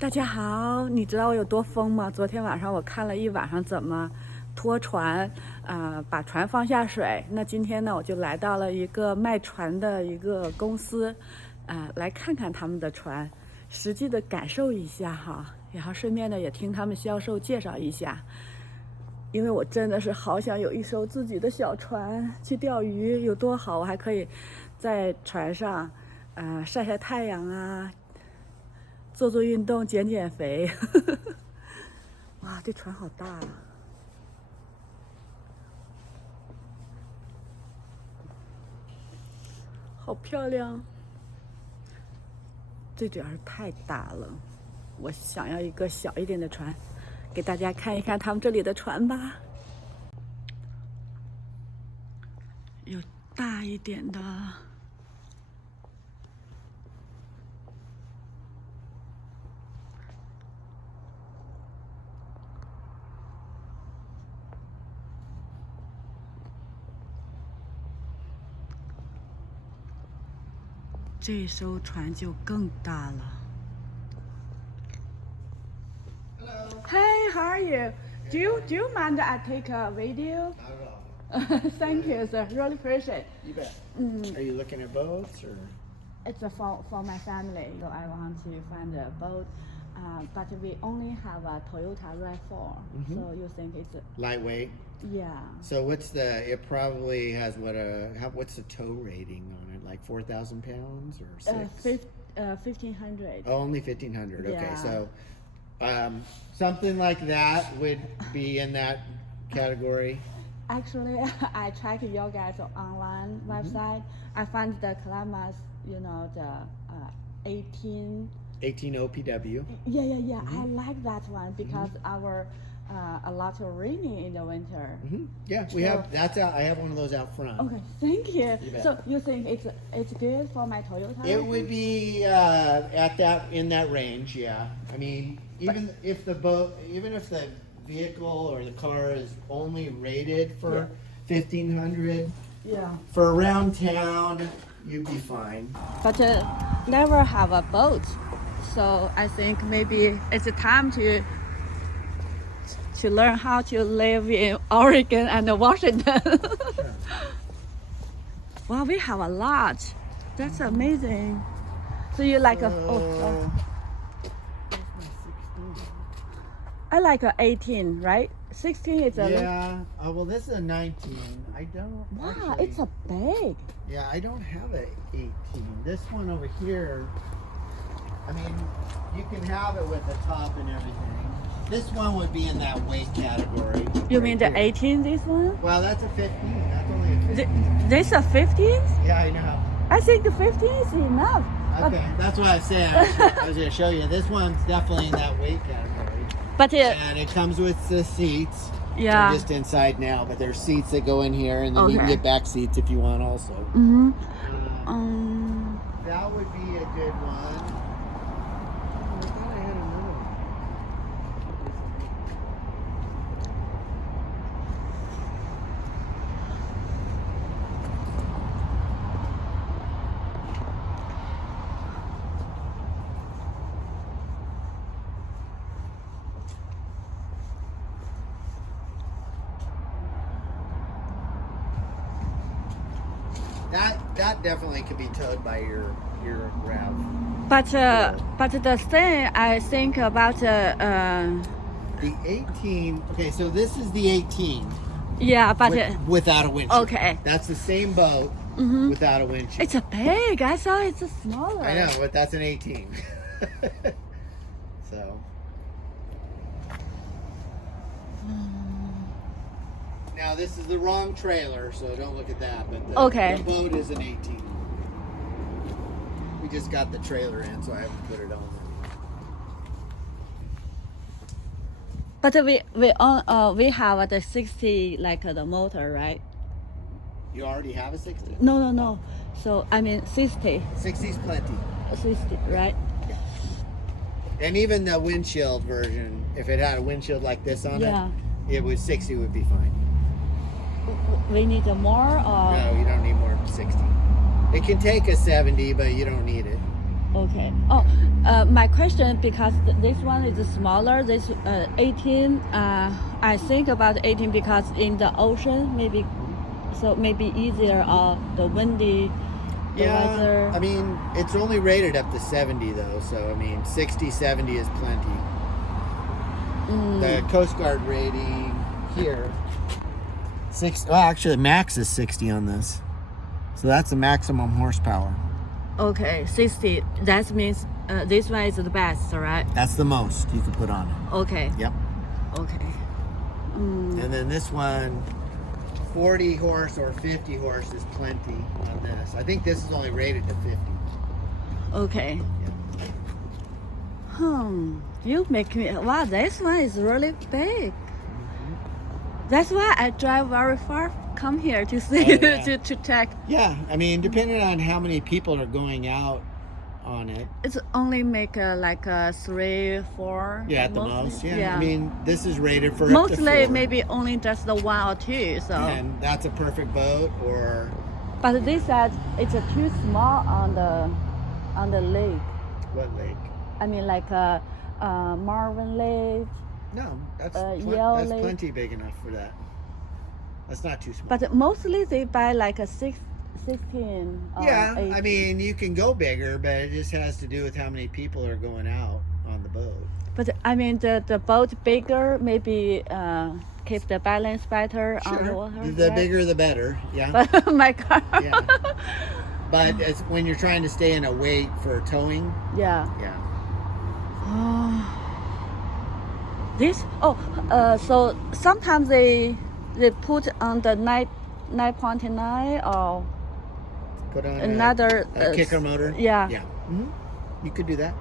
大家好，你知道我有多疯吗？昨天晚上我看了一晚上怎么拖船，把船放下水。那今天呢，我就来到了一个卖船的一个公司，来看看他们的船，实际的感受一下哈，然后顺便呢也听他们销售介绍一下。因为我真的是好想有一艘自己的小船去钓鱼，有多好！我还可以在船上，晒晒太阳啊。做做运动，减减肥。哇，这船好大啊！好漂亮。最主要是太大了，我想要一个小一点的船，给大家看一看他们这里的船吧。有大一点的。这艘船就更大了。Hello. Hey, how are you? Do you mind I take a video? Not at all. Thank you, sir. Really appreciate. You bet. Are you looking at boats or? It's for my family. So I want to find a boat, but we only have a Toyota RAV4. So you think it's Lightweight. yeah? So it probably has what's the tow rating on it? Like 4,000 pounds or 1,500. Oh, only 1,500. Okay, Yeah. so something like that would be in that category. Actually, I checked your guys' online website. I found the Clamas, the 18. 18 OPW. Yeah. I like that one because our a lot of raining in the winter. Yeah, we have that's out. I have one of those out front. Okay, thank you. You bet. So you think it's good for my Toyota? It would be in that range, yeah. I mean, even if the vehicle or the car is only rated for 1,500, Yeah. for around town, you'd be fine. But never have a boat, so I think maybe it's time to learn how to live in Oregon and Washington. Sure. Wow, we have a lot. That's amazing. So you like Where's my 16? I like a 18, right? 16 is a Yeah. Well, this is a 19. I don't. wow, actually- it's a big. Yeah, I don't have a 18. This one over here, I mean, you can have it with the top and everything. This one would be in that weight category. You right mean the here. 18, this one? Well, that's a 15. That's only a 15. This a 15? Yeah, I know. I think the 15 is enough. Okay, that's what I said. I was going to show you. This one's definitely in that weight category. But And it comes with the seats. yeah. They're just inside now, but there's seats that go in here, and then you can Okay. get back seats if you want also. Mm-hmm. That would be a good one. Oh, I thought I had another one. That definitely could be towed by your Rav. But the thing I think about The 18. Okay, so this is the 18 yeah, but without a windshield. okay. That's the same boat without a windshield. It's a big. I thought it's a smaller. I know, but that's an 18. So. Now this is the wrong trailer, so don't look at that. But the boat is an 18. We just got the trailer in, so I haven't put it on. But we have the 60 like the motor, right? You already have a 60? No. So I mean 60, 60's plenty. 60, right? And even the windshield version, if it had a windshield like this on Yeah. it, 60 would be fine. We need more or No, you don't need more than 60. It can take a 70, but you don't need it. Okay. Oh, my question, because this one is smaller. This 18. I think about 18 because in the ocean maybe, so maybe easier or the windy. The Yeah, weather. I mean, it's only rated up to 70 though, so I mean, 60, 70 is plenty. The Coast Guard rating here, actually max is 60 on this. So that's the maximum horsepower. Okay, 60. That means this one is the best, right? That's the most you can put on it. Okay. Yep. Okay. And then this one, 40 horse or 50 horse is plenty on this. I think this is only rated to 50. Okay. You make me, wow, this one is really big. That's why I drive very far, come here to see, yeah. to check. Yeah, I mean, depending on how many people are going out on it. It's only make like 3, 4. Yeah, at the mostly. most. Yeah. I mean, this is rated for up to Mostly 4. maybe only just the 1 or 2. So. And that's a perfect boat, or But they said it's too small on the lake. what lake? I mean, like Marvin Lake. No, that's Yale that's Lake. plenty big enough for that. That's not too small. But mostly they buy like a 16. Yeah, 18. I mean, you can go bigger, but it just has to do with how many people are going out on the boat. But I mean, the boat bigger, maybe keep the balance better on the water. The right? bigger, the better. Yeah. But my car. Yeah. But it's when you're trying to stay in a weight for towing. Yeah. Yeah. This. So sometimes they put on the 9.9 or Put on another a kicker motor. Yeah. Yeah. You could do that.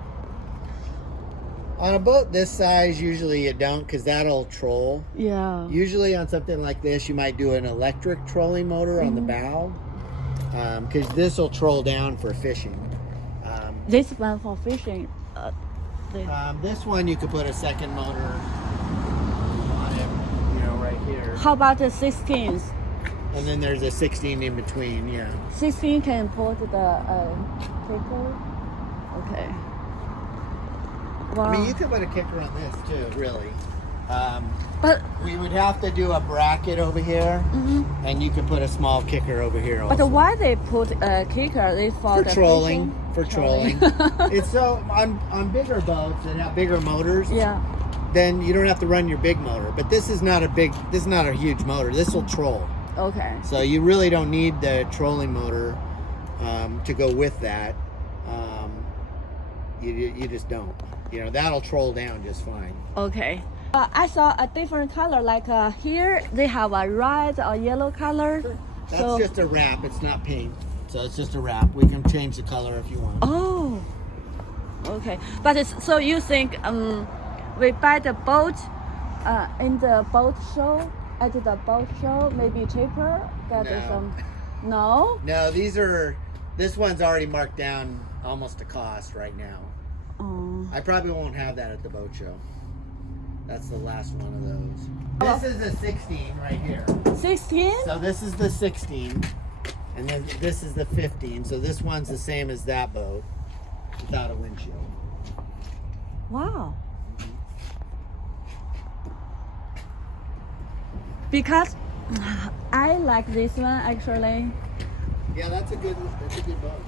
On a boat this size, usually you don't, because that'll troll. Yeah. Usually on something like this, you might do an electric trolling motor on the bow, because this will troll down for fishing. This one for fishing. This one you could put a second motor on it, right here. How about the 16s? And then there's a 16 in between, yeah. 16 can put the kicker. Okay. Wow. I mean, you could put a kicker on this too, really. But We would have to do a bracket over here, and you could put a small kicker over here also. but why they put a kicker? They For the trolling. fishing? For trolling. It's so on bigger boats that have bigger motors. Yeah. Then you don't have to run your big motor. But this is not a huge motor. This will troll. Okay. So you really don't need the trolling motor to go with that. You just don't. That'll troll down just fine. Okay. I saw a different color. Like here, they have a red or yellow color. That's just a wrap. It's not paint. So it's just a wrap. We can change the color if you want. Oh. Okay. But so you think we buy the boat in the boat show at the boat show maybe cheaper? No. No, this one's already marked down almost to cost right now. I probably won't have that at the boat show. That's the last one of those. This is the 16 right here. 16? So this is the 16, and then this is the 15. So this one's the same as that boat, without a windshield. Wow. Because I like this one actually. Yeah, that's a good boat.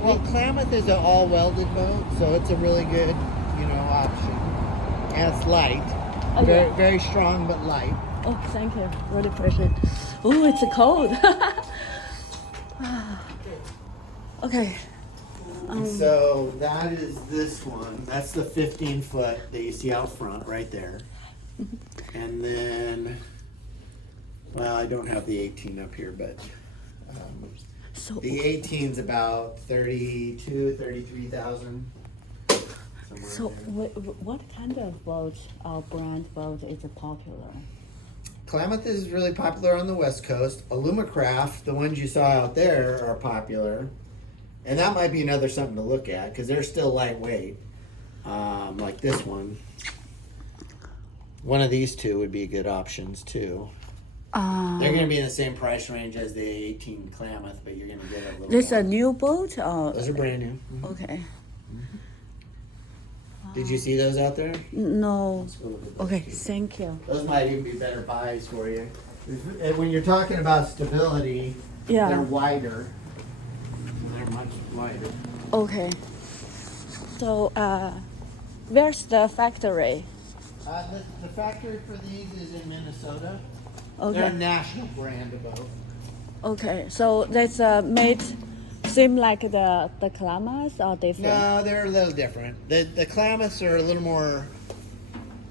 Well, Klamath is an all-welded boat, so it's a really good, option. And it's light, very, very strong but light. Oh, thank you. Really appreciate it. Oh, it's cold. Okay. So that is this one. That's the 15-foot that you see out front right there. And then, well, I don't have the 18 up here, but So the 18's about 33,000. So what kind of boat or brand boat is popular? Klamath is really popular on the West Coast. Alumacraft, the ones you saw out there, are popular. And that might be another something to look at, because they're still lightweight. Like this one. One of these two would be good options too. They're going to be in the same price range as the 18 Klamath, but you're going to get a little This more. a new boat? Oh, Those are brand new. okay. Did you see those out there? No. Let's go look at those Okay, too. thank you. Those might even be better buys for you. When you're talking about stability, Yeah. they're wider. They're much wider. Okay. So, where's the factory? The factory for these is in Minnesota. They're a Okay. national brand of boat. Okay. So that's made seem like the Klamath or different? No, they're a little different. The Klamaths are a little more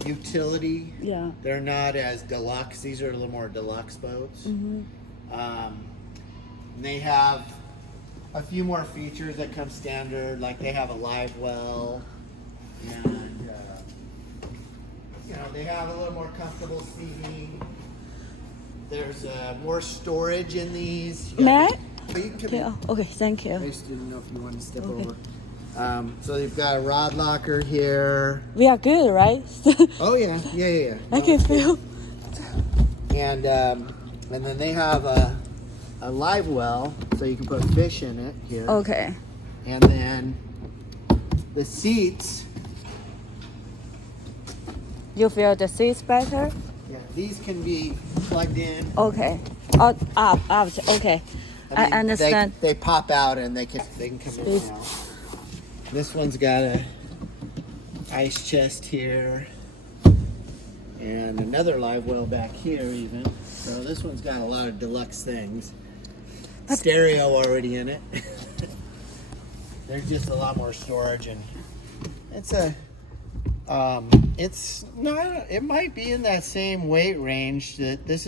utility. Yeah. They're not as deluxe. These are a little more deluxe boats. Mm-hmm. They have a few more features that come standard, like they have a live well, and they have a little more comfortable seating. There's more storage in these. May I? You can come Okay. in. Oh, okay. Thank I you. just didn't know if you wanted to step Okay. over. So they've got a rod locker here. We are good, right? Oh yeah. I can feel. And then they have a live well, so you can put fish in it here. Okay. And then the seats. You feel the seats better? Yeah, these can be plugged in. Okay. Oh, up. Okay. I mean, understand. They pop out and they can come in This- and out. This one's got a ice chest here, and another live well back here even. So this one's got a lot of deluxe things. Stereo already in it. There's just a lot more storage, and it's not. It might be in that same weight range. That this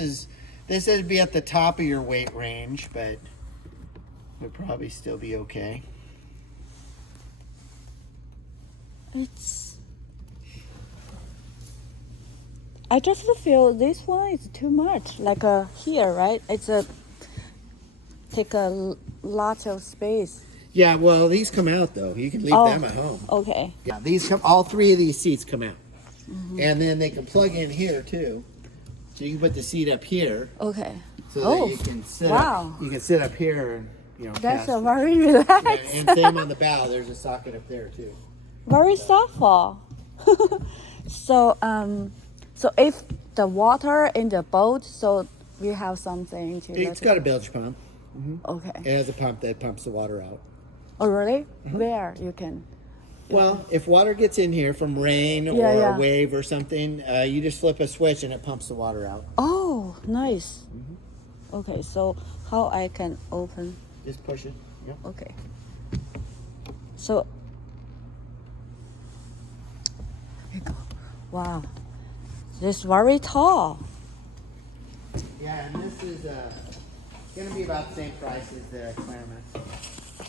would be at the top of your weight range, but would probably still be okay. I just feel this one is too much. Like here, right? Take a lot of space. Yeah, well, these come out though. You can leave them at home. Okay. Yeah, these come. All three of these seats come out, and then they can plug in here too. So you can put the seat up here, Okay. so Oh, that you can sit. wow. You can sit up here and That's cast a it. very relaxed. And same on the bow. There's a socket up there too. Very soft. So if the water in the boat, so we have something to. It's got a bilge pump. Okay. It has a pump that pumps the water out. Oh really? Where you can? Well, if water gets in here from rain or Yeah. a wave or something, you just flip a switch and it pumps the water out. Oh, nice. Okay, so how I can open? Just push it. Yep. Okay. So. Here we go. Wow. This is very tall. Yeah, and this is going to be about the same price as the Klamath.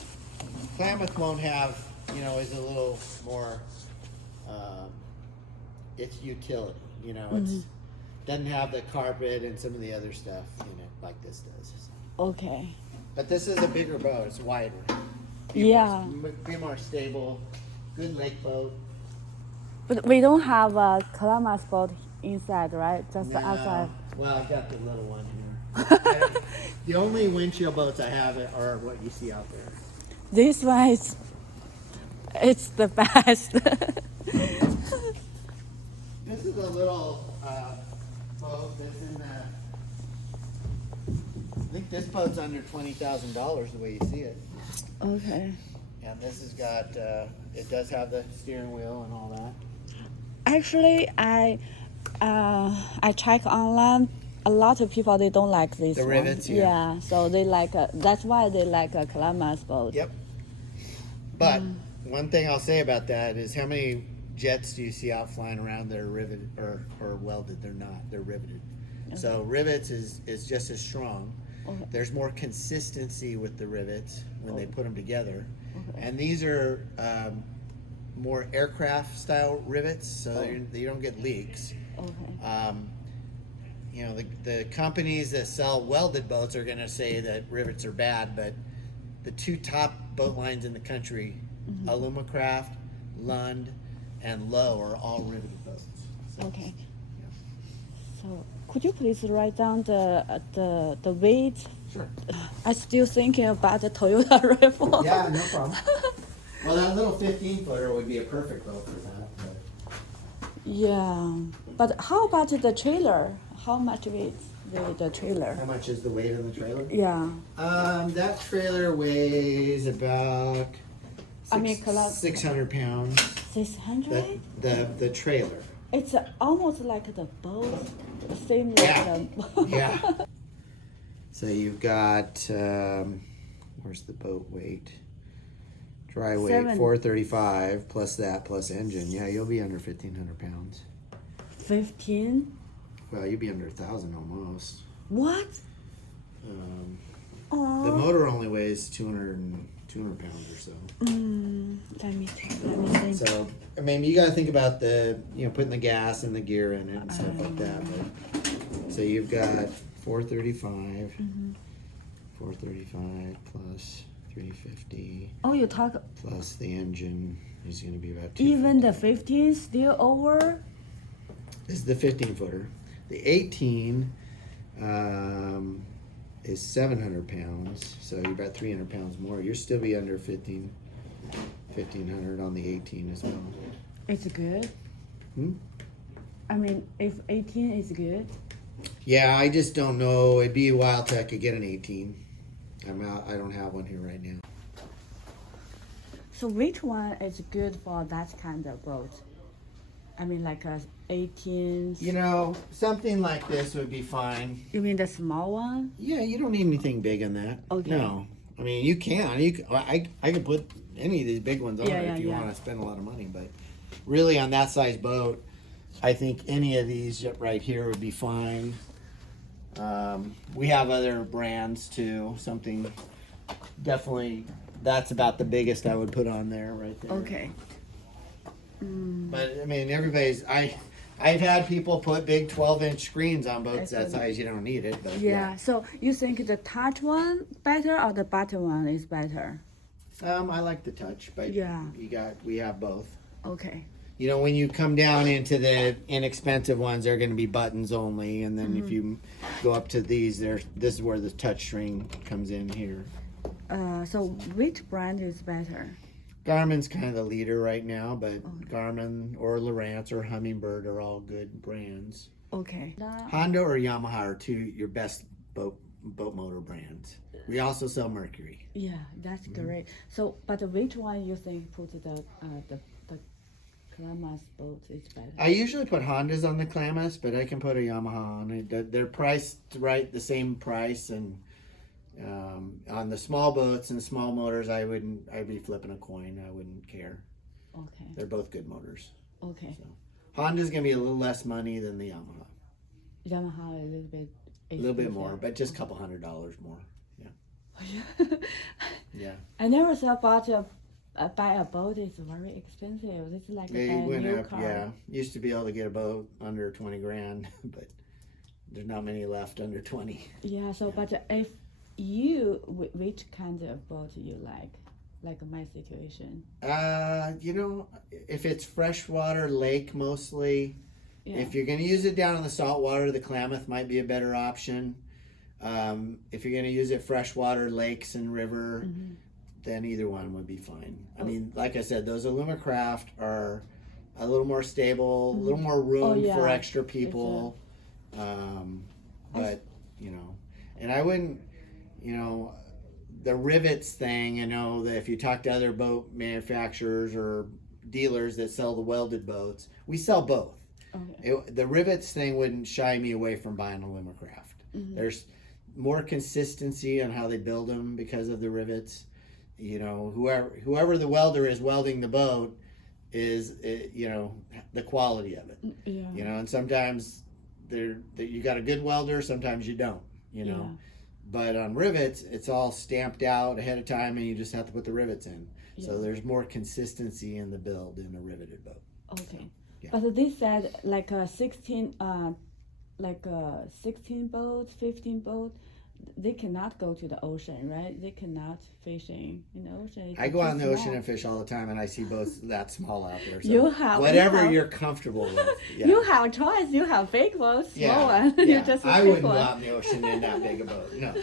Klamath won't have, is a little more, it's utility, it's doesn't have the carpet and some of the other stuff in it like this does. Okay. But this is a bigger boat, it's wider. Yeah. Be more stable, good lake boat. But we don't have a Klamath boat inside, right? Just No. outside. Well, I got the little one here. The only windshield boats I have are what you see out there. This one is, it's the best. This is a little boat that's in the. I think this boat's under $20,000 the way you see it. Okay. And this has got. It does have the steering wheel and all that. Actually, I check online. A lot of people they don't like this The one. rivets, yeah. So they like that's why they like a Klamath boat. Yep. But one thing I'll say about that is how many jets do you see out flying around that are riveted or welded? They're not. They're riveted. Okay. So rivets is just as strong. Okay. There's more consistency with the rivets when they put them together. Okay. And these are more aircraft style rivets, so you don't get leaks. Okay. The companies that sell welded boats are going to say that rivets are bad, but the two top boat lines in the country, Alumacraft, Lund, and Lowe, are all riveted boats. So, Okay. So Could you please write down the weight? Sure. I'm still thinking about the Toyota RAV4. Yeah, no problem. Well, that little 15-footer would be a perfect boat for that. Yeah, but how about the trailer? How much weight the trailer? How much is the weight of the trailer? Yeah. That trailer weighs about I mean, 600 pounds. 600? The trailer. It's almost like the boat, same like Yeah. the Yeah. So you've got, where's the boat weight? Dry weight, 435, plus that, plus engine. Yeah, you'll be under 1,500 pounds. 15? Well, you'll be under 1,000 almost. What? The motor only weighs 200 pounds or so. Let me think. So, I mean, you got to think about putting the gas and the gear in it and stuff like that. But, so you've got 435, 435 plus 350. Oh, you talk. Plus the engine is going to be about 250. Even the 15 still over? This is the 15-footer. The 18 is 700 pounds, so you're about 300 pounds more. You'll still be under 1,500 on the 18 as well. It's good. Hmm? I mean, if 18 is good. Yeah, I just don't know. It'd be a while till I could get an 18. I'm out. I don't have one here right now. So which one is good for that kind of boat? I mean, like a 18. You know, something like this would be fine. You mean the small one? Yeah, you don't need anything big on that. Okay. No, I mean you can. I could put any of these big ones on it if you yeah. want to spend a lot of money. But really, on that size boat, I think any of these right here would be fine. We have other brands too. Something definitely. That's about the biggest I would put on there right there. Okay. But I mean, I've had people put big 12-inch screens on boats that size. You don't need it, but Yeah. So you think the touch one better or the button one is better? I like the touch, but Yeah. we have both. Okay. You know, when you come down into the inexpensive ones, they're going to be buttons only, and then if you go up to these, this is where the touch screen comes in here. So which brand is better? Garmin's kind of the leader right now, but Garmin or Lowrance or Humminbird are all good brands. Okay. Honda or Yamaha are your best boat motor brands. We also sell Mercury. Yeah, that's great. So, but which one you think put the Klamath boat is better? I usually put Hondas on the Klamath, but I can put a Yamaha on it. They're priced right, the same price, and on the small boats and small motors, I'd be flipping a coin. I wouldn't care. Okay. They're both good motors. Okay. So Honda's gonna be a little less money than the Yamaha. Yamaha a little bit. A little bit more, but just a couple $100 more. Yeah. Yeah. I never thought about buy a boat. It's very expensive. It's like Yeah, buy you a went new up. car. Yeah, used to be able to get a boat under 20 grand, but there's not many left under 20. Yeah. So, but if which kind of boat you like my situation? You know, if it's freshwater lake mostly, Yeah. if you're going to use it down in the saltwater, the Klamath might be a better option. If you're going to use it freshwater lakes and river, then either one would be fine. I mean, like I said, those Alumacraft are a little more stable, a little more room for extra people. But, you know, and I wouldn't, you know, the rivets thing, you know, that if you talk to other boat manufacturers or dealers that sell the welded boats, we sell both. Okay. The rivets thing wouldn't shy me away from buying a Alumacraft. There's more consistency on how they build them because of the rivets. You know, whoever the welder is welding the boat is, you know, the quality of it. Yeah. You know, and sometimes you got a good welder, sometimes you don't, you know. Yeah. But on rivets, it's all stamped out ahead of time and you just have to put the rivets in. Yeah. So there's more consistency in the build in a riveted boat. Okay. Yeah. But they said like a 16 boat, 15 boat, they cannot go to the ocean, right? They cannot fishing in the ocean. I go out in the too ocean small. and fish all the time, and I see boats that small out there. So You have- whatever you have- you're comfortable with. Yeah. You have a choice. You have big boats, small yeah, one. yeah. You just I pick wouldn't one. go out in the ocean in that big a boat. No.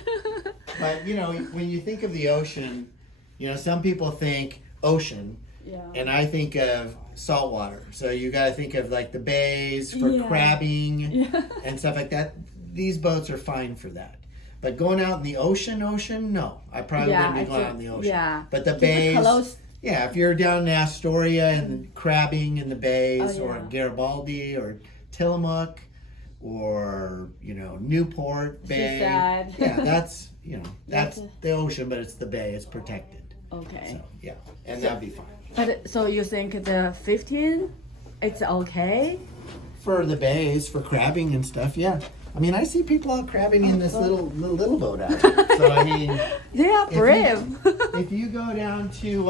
But you know, when you think of the ocean, you know, some people think ocean, Yeah. and I think of saltwater. So you got to think of like the bays for Yeah. crabbing Yeah. and stuff like that. These boats are fine for that. But going out in the ocean, no. I probably Yeah, wouldn't be I going out think- in the ocean. yeah. But the Keep it bays, close. yeah, if you're down in Astoria and crabbing in the bays, Oh, or yeah. Garibaldi or Tillamook, or you know Newport Bay, Seaside. yeah, that's you know that's That's the ocean, but it's the bay, it's protected. Okay. So yeah, and that'd be fine But so you think the 15, it's okay? for the bays for crabbing and stuff. Yeah, I mean I see people out crabbing in this little boat out here. So I mean. They are If you- brave. If you go down to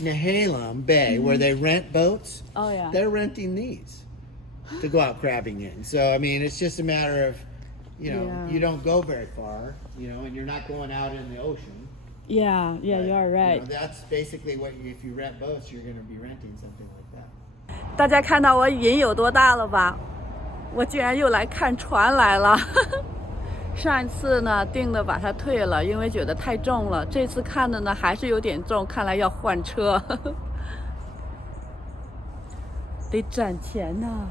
Nehalem Bay, where they rent boats, Oh yeah. they're renting these to go out crabbing in. So I mean, it's just a matter of, you know, Yeah. you don't go very far, you know, and you're not going out in the ocean. Yeah, yeah, But, you are you right. know, that's basically what you, if you rent boats, you're going to be renting something like that. 大家看到我瘾有多大了吧？我竟然又来看船来了。上一次呢订的把它退了，因为觉得太重了。这次看的呢还是有点重，看来要换车。得攒钱呐。